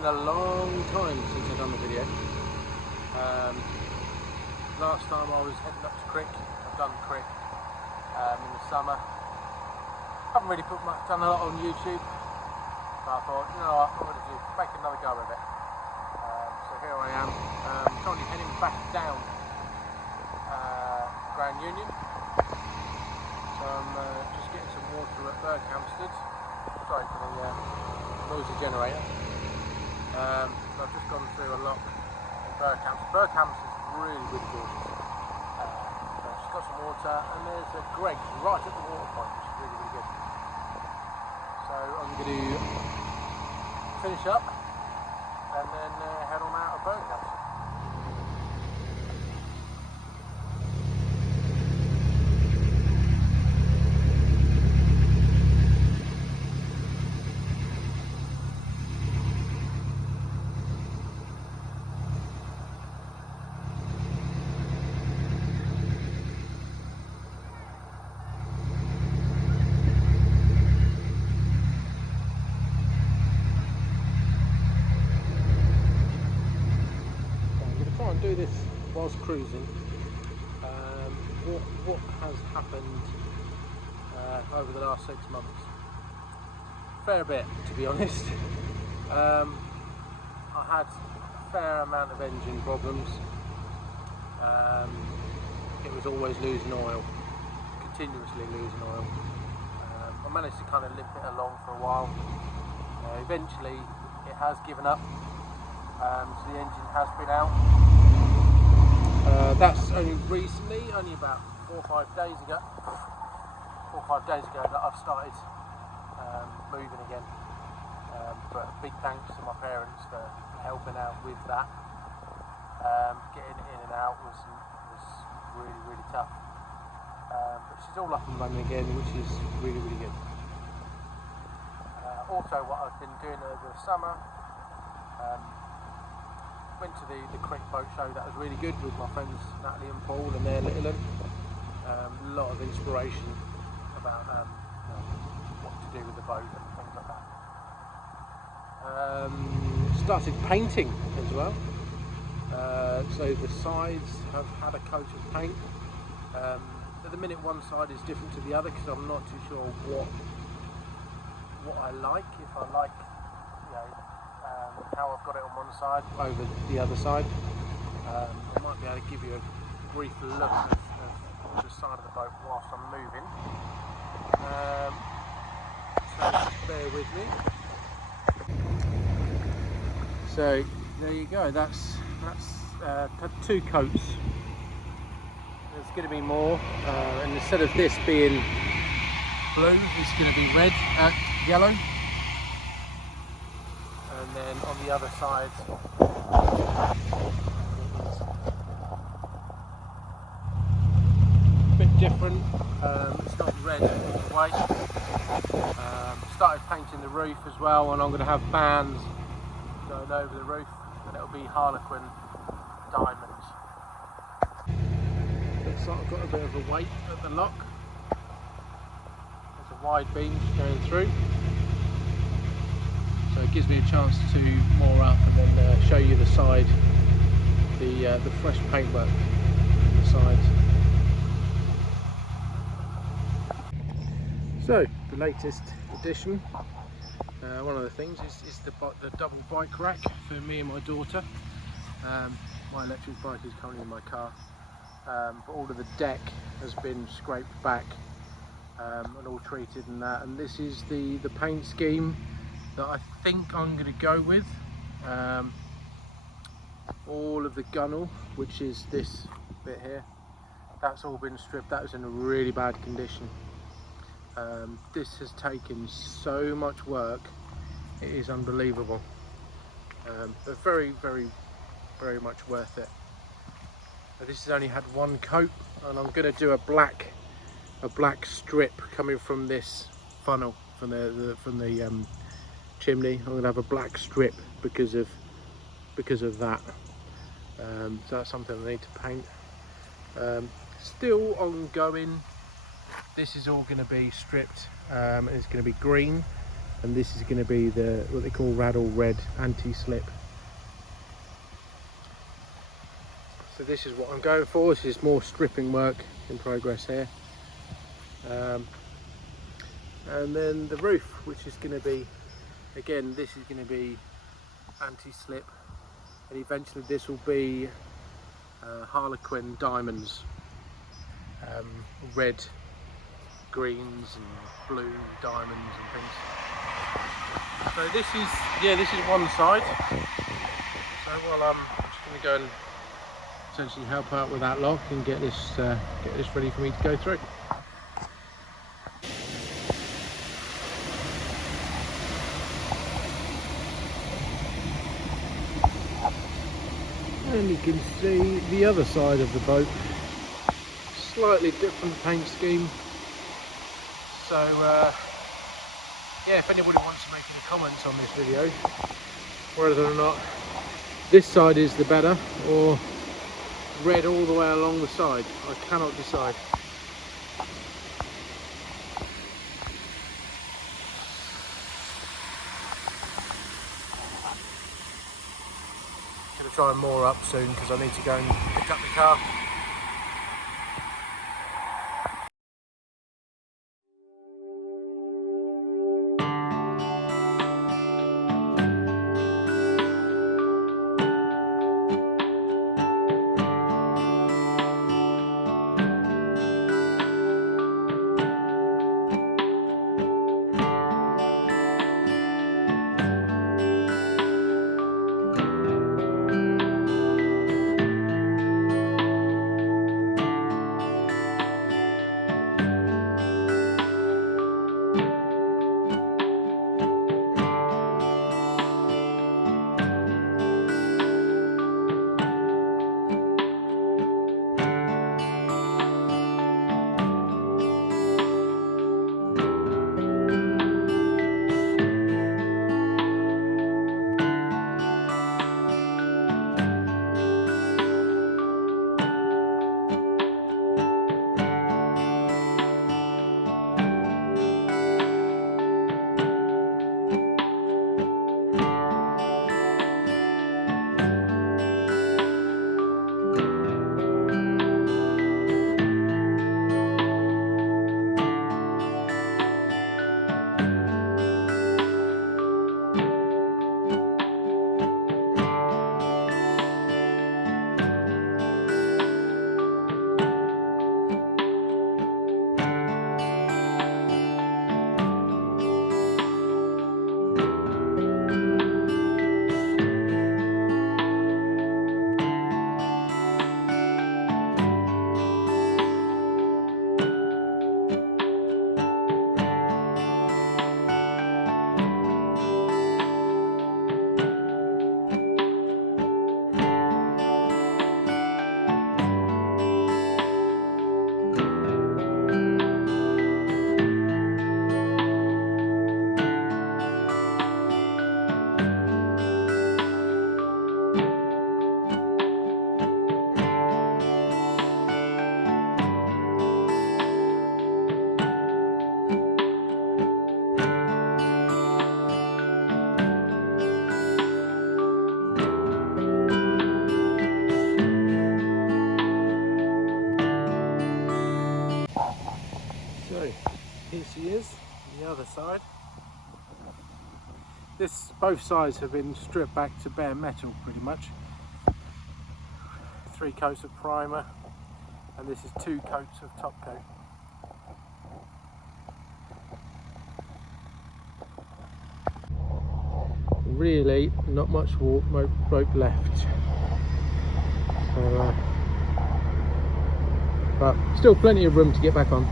been a long time since I've done the video. Last time I was heading up to Crick. I've done Crick in the summer. Haven't really done a lot on YouTube. So I thought, you know what, I'm going to make another go of it. So here I am, currently heading back down Grand Union. So I'm just getting some water at Berkhamsted. Sorry for the noisy generator. So I've just gone through a lock in Berkhamsted. Berkhamsted is really gorgeous. So she's got some water, and there's a Greg right at the water point, which is really good. So I'm going to finish up and then head on out of Berkhamsted. Do this whilst cruising. What has happened over the last 6 months? Fair bit, to be honest. I had a fair amount of engine problems. It was always losing oil, continuously losing oil. I managed to kind of limp it along for a while. Eventually it has given up, so the engine has been out. That's only recently, only about 4 or 5 days ago. 4 or 5 days ago that I've started moving again. But a big thanks to my parents for helping out with that. Getting in and out was really tough. But she's all up and running again, which is really good. Also, what I've been doing over the summer. Went to the Crick boat show. That was really good with my friends Natalie and Paul and their little one. A lot of inspiration about what to do with the boat and things like that. Started painting as well. So the sides have had a coat of paint. At the minute one side is different to the other because I'm not too sure what I like. If I like, how I've got it on one side over the other side. I might be able to give you a brief look of the side of the boat whilst I'm moving. So just bear with me. So there you go. That's 2 coats. There's going to be more, and instead of this being blue, it's going to be yellow. And then on the other side it's a bit different. It's not red, it's white. Started painting the roof as well, and I'm going to have bands going over the roof, and it'll be Harlequin diamonds. Looks like I've got a bit of a weight at the lock. There's a wide beam going through. So it gives me a chance to moor up and then show you the side, the fresh paintwork on the sides. So the latest addition, one of the things is the double bike rack for me and my daughter. My electric bike is currently in my car, but all of the deck has been scraped back and all treated and that. And this is the paint scheme that I think I'm going to go with. All of the gunnel, which is this bit here, that's all been stripped. That was in a really bad condition. This has taken so much work, it is unbelievable, but very much worth it. This has only had 1 coat, and I'm going to do a black strip coming from this funnel, from the chimney. I'm going to have a black strip because of that. So that's something I need to paint. Still ongoing. This is all going to be stripped. It's going to be green. and this is going to be the what they call Radall Red anti-slip. So this is what I'm going for. This is more stripping work in progress here. And then the roof, which is going to be, again, this is going to be anti-slip, and eventually this will be Harlequin diamonds, red, greens and blue diamonds and things. So this is one side. So while I'm just going to go and essentially help out with that lock and get this ready for me to go through. And you can see the other side of the boat, slightly different paint scheme. So yeah, if anybody wants to make any comments on this video, whether or not this side is the better or red all the way along the side, I cannot decide. Gonna try and moor up soon because I need to go and pick up the car. So here she is, on the other side. Both sides have been stripped back to bare metal pretty much. 3 coats of primer, and this is 2 coats of top coat. Really not much rope left. So, but still plenty of room to get back on.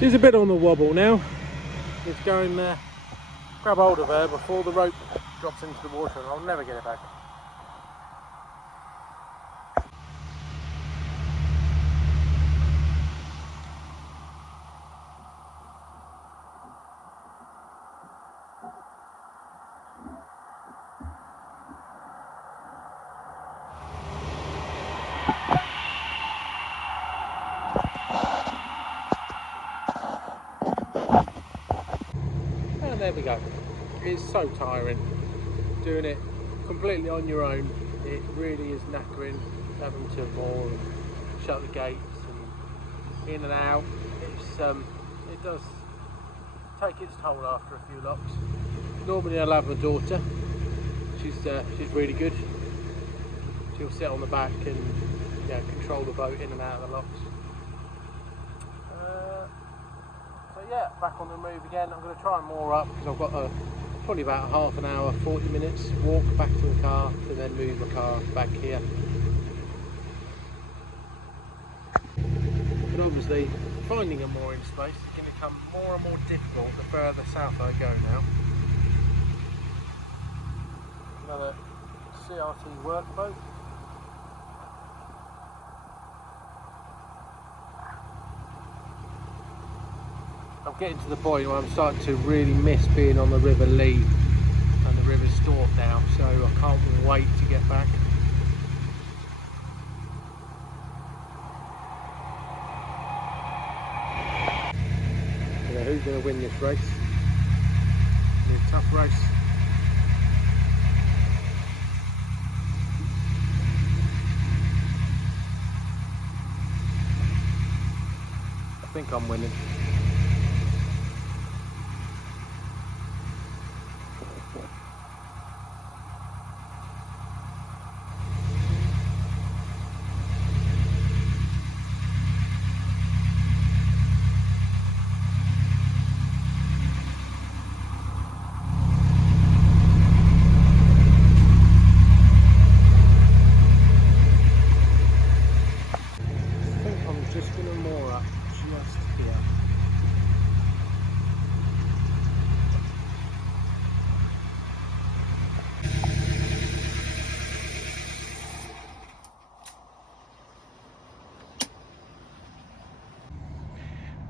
She's a bit on the wobble now. Let's go and grab hold of her before the rope drops into the water and I'll never get it back. we go. It's so tiring doing it completely on your own. It really is knackering, having to moor and shut the gates and in and out. It does take its toll after a few locks. Normally I'll have a daughter. She's really good. She'll sit on the back and control the boat in and out of the locks. So yeah, back on the move again. I'm going to try and moor up because I've got probably about half an hour, 40 minutes walk back to the car to then move the car back here. But obviously finding a mooring space is going to become more and more difficult the further south I go now. Another CRT workboat. I'm getting to the point where I'm starting to really miss being on the River Lee, and the River Stork now, so I can't wait to get back. You know, who's going to win this race? It's a tough race. I think I'm winning.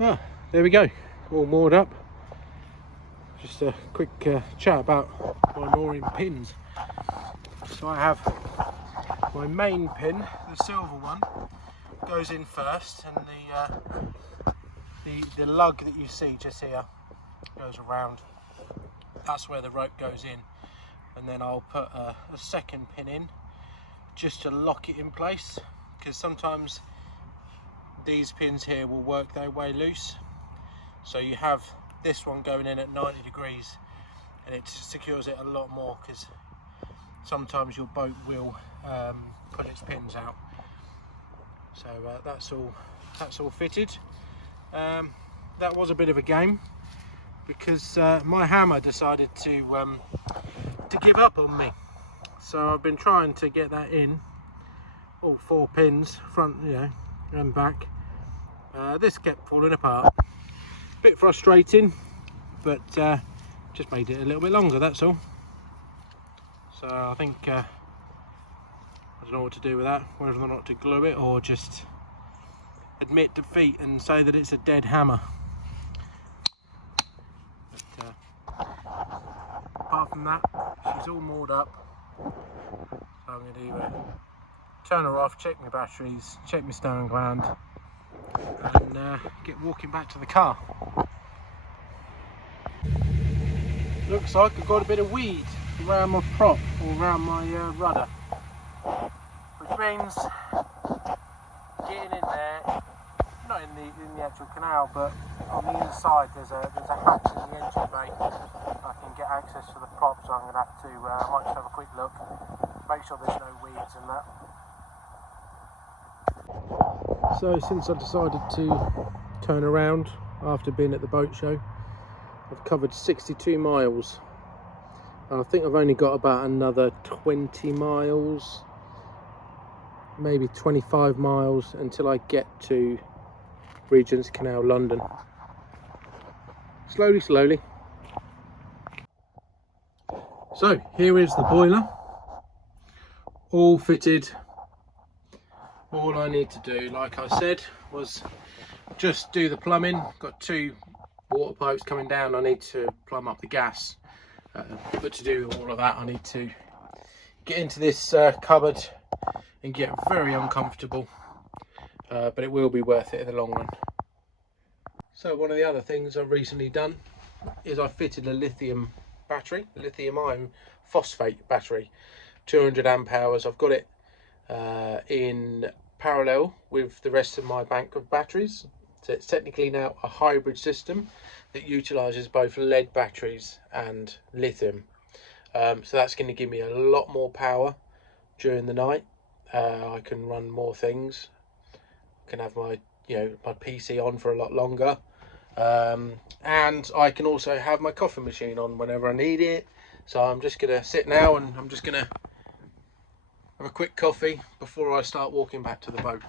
Ah, there we go, all moored up. Just a quick chat about my mooring pins. So I have my main pin, the silver one, goes in first, and the lug that you see just here goes around. That's where the rope goes in, and then I'll put a second pin in just to lock it in place, because sometimes these pins here will work their way loose. So you have this one going in at 90 degrees and it secures it a lot more, because sometimes your boat will put its pins out. So that's all fitted. That was a bit of a game because my hammer decided to give up on me. So I've been trying to get that in, all 4 pins, front, and back. This kept falling apart. Bit frustrating, but just made it a little bit longer, that's all. So I think I don't know what to do with that, whether or not to glue it or just admit defeat and say that it's a dead hammer. But apart from that, she's all moored up. So I'm going to turn her off, check my batteries, check my stowing gland, and get walking back to the car. Looks like I've got a bit of weed around my prop or around my rudder, which means getting in there, not in the actual canal, but on the inside there's a hatch in the engine bay. I can get access to the prop, so I'm going to have to, I might just have a quick look, make sure there's no weeds and that. So since I decided to turn around after being at the boat show, I've covered 62 miles. I think I've only got about another 20 miles, maybe 25 miles until I get to Regent's Canal, London. Slowly, slowly. So here is the boiler, all fitted. All I need to do, like I said, was just do the plumbing. Got 2 water pipes coming down. I need to plumb up the gas, but to do all of that I need to get into this cupboard and get very uncomfortable, but it will be worth it in the long run. So one of the other things I've recently done is I fitted a lithium battery, a lithium iron phosphate battery, 200 amp hours. I've got it in parallel with the rest of my bank of batteries. So it's technically now a hybrid system that utilises both lead batteries and lithium. So that's going to give me a lot more power during the night. I can run more things. I can have my my PC on for a lot longer, and I can also have my coffee machine on whenever I need it. So I'm just gonna sit now and I'm just gonna have a quick coffee before I start walking back to the boat.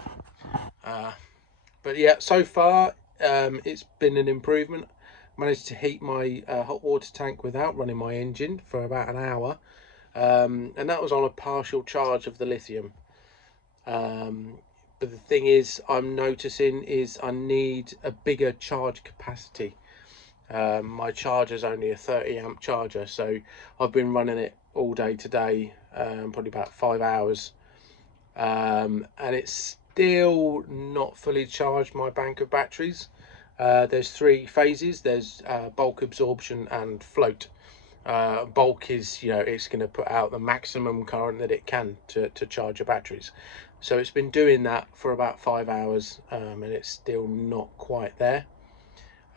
But yeah, so far it's been an improvement. Managed to heat my hot water tank without running my engine for about an hour, and that was on a partial charge of the lithium. But the thing is, I'm noticing is I need a bigger charge capacity. My charger is only a 30 amp charger, so I've been running it all day today, probably about 5 hours, and it's still not fully charged my bank of batteries. There's 3 phases. There's bulk, absorption and float. Bulk is, it's going to put out the maximum current that it can to charge your batteries. So it's been doing that for about 5 hours, and it's still not quite there.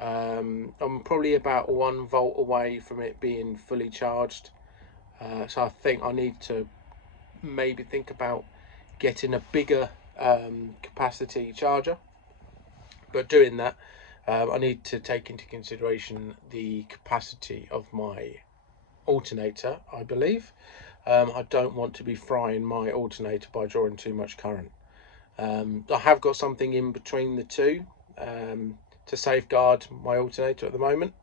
I'm probably about 1 volt away from it being fully charged. So I think I need to maybe think about getting a bigger capacity charger. But doing that, I need to take into consideration the capacity of my alternator, I believe. I don't want to be frying my alternator by drawing too much current. I have got something in between the two to safeguard my alternator at the moment,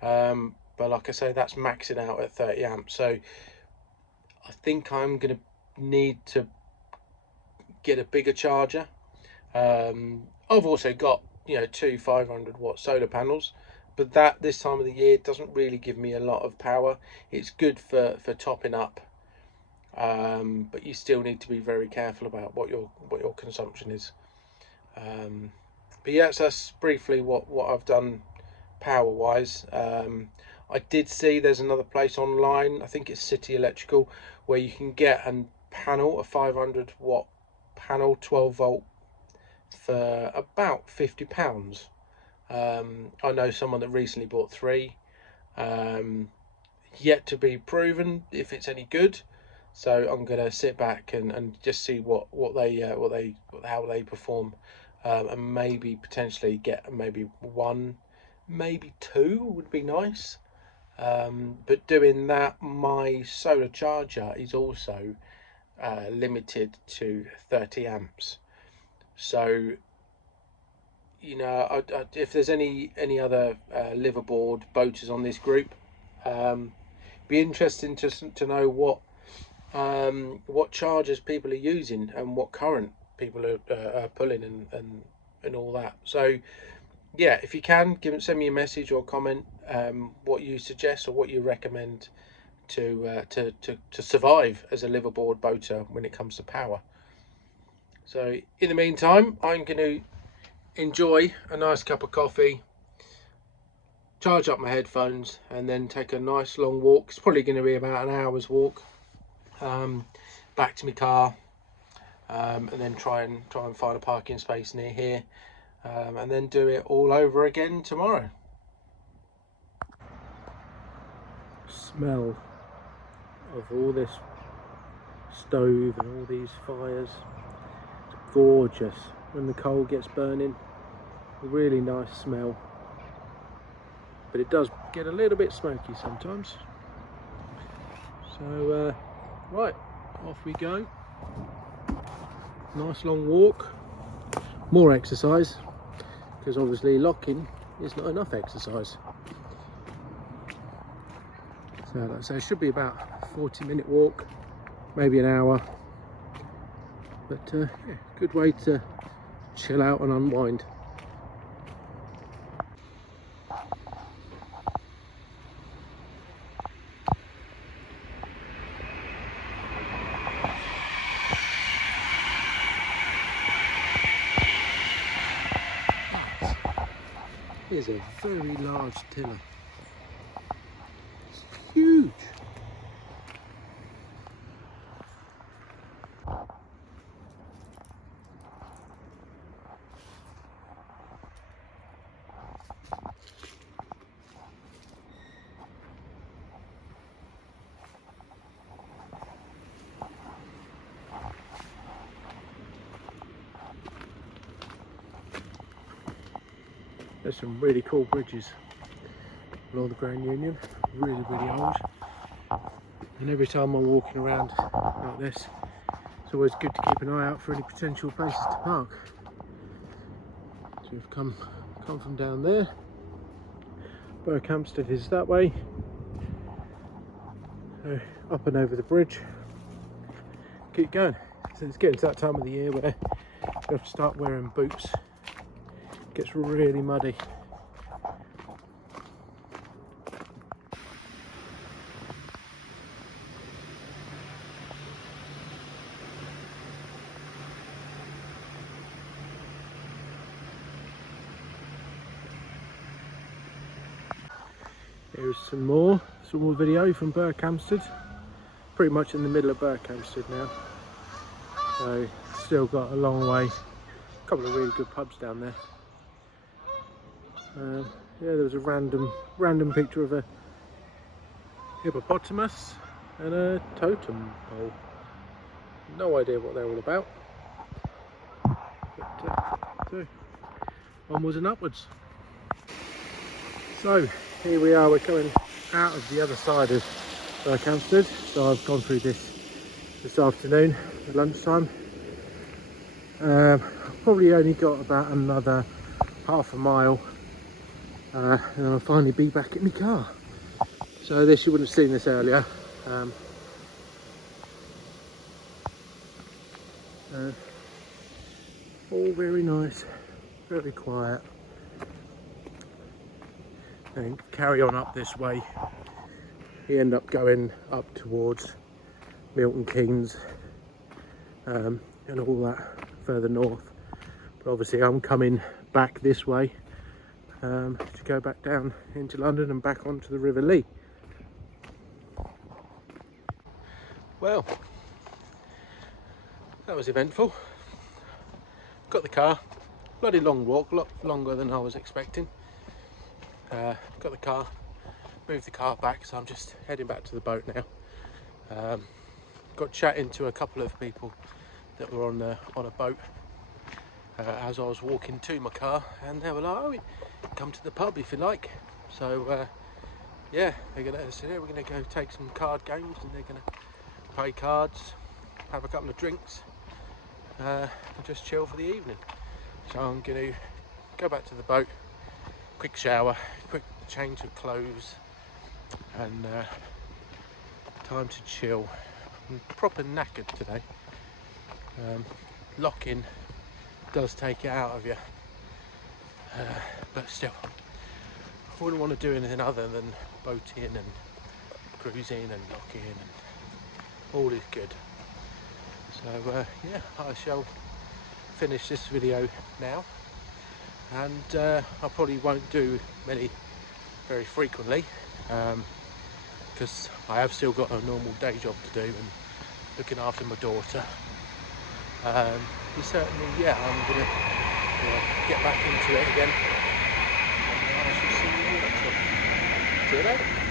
but like I say, that's maxing out at 30 amps, so I think I'm going to need to get a bigger charger. I've also got 2 500-watt solar panels, but that this time of the year doesn't really give me a lot of power. It's good for topping up, but you still need to be very careful about what your consumption is. But yeah, so that's briefly what I've done power wise. I did see there's another place online, I think it's City Electrical, where you can get a panel, a 500-watt panel, 12 volt, for about £50. I know someone that recently bought 3. Yet to be proven if it's any good, so I'm gonna sit back and just see how they perform, and maybe potentially get maybe 1, maybe 2 would be nice. But doing that, my solar charger is also limited to 30 amps. So if there's any other liverboard boaters on this group, be interesting to know what chargers people are using and what current people are pulling and all that. So yeah, if you can, send me a message or comment what you suggest or what you recommend to survive as a liverboard boater when it comes to power. So in the meantime, I'm going to enjoy a nice cup of coffee, charge up my headphones, and then take a nice long walk. It's probably going to be about an hour's walk back to my car, and then try and find a parking space near here, and then do it all over again tomorrow. Smell of all this stove and all these fires, it's gorgeous when the coal gets burning. A really nice smell, but it does get a little bit smoky sometimes. So right, off we go. Nice long walk, more exercise, because obviously locking is not enough exercise. So it should be about a 40-minute walk, maybe an hour, but yeah, good way to chill out and unwind. Here's a very large tiller. There's some really cool bridges along the Grand Union, really old. And every time I'm walking around like this, it's always good to keep an eye out for any potential places to park. So we've come from down there. Berkhamsted is that way. So up and over the bridge. Keep going. So it's getting to that time of the year where you have to start wearing boots. It gets really muddy. Here's some more video from Berkhamsted. Pretty much in the middle of Berkhamsted now. So still got a long way. A couple of really good pubs down there. Yeah, there was a random picture of a hippopotamus and a totem pole. No idea what they're all about. But, so onwards and upwards. So here we are, we're coming out of the other side of Berkhamsted. So I've gone through this afternoon at lunchtime. Probably only got about another half a mile and then I'll finally be back in my car. So this, you wouldn't have seen this earlier. All very nice, very quiet. And carry on up this way. You end up going up towards Milton Keynes and all that further north. But obviously I'm coming back this way to go back down into London and back onto the River Lee. Well, that was eventful. Got the car, bloody long walk, a lot longer than I was expecting. Got the car, moved the car back, so I'm just heading back to the boat now. Got chatting to a couple of people that were on a boat as I was walking to my car, and they were like, "Oh, come to the pub if you like." So yeah, they're gonna we're gonna go take some card games, and they're gonna play cards, have a couple of drinks, and just chill for the evening. So I'm gonna go back to the boat, quick shower, quick change of clothes, and time to chill. I'm proper knackered today. Locking does take it out of you, but still I wouldn't want to do anything other than boating and cruising and locking, and all is good. So yeah, I shall finish this video now, and I probably won't do many very frequently because I have still got a normal day job to do and looking after my daughter. But certainly, yeah, I'm gonna get back into it again, and I shall see you next one. See you later.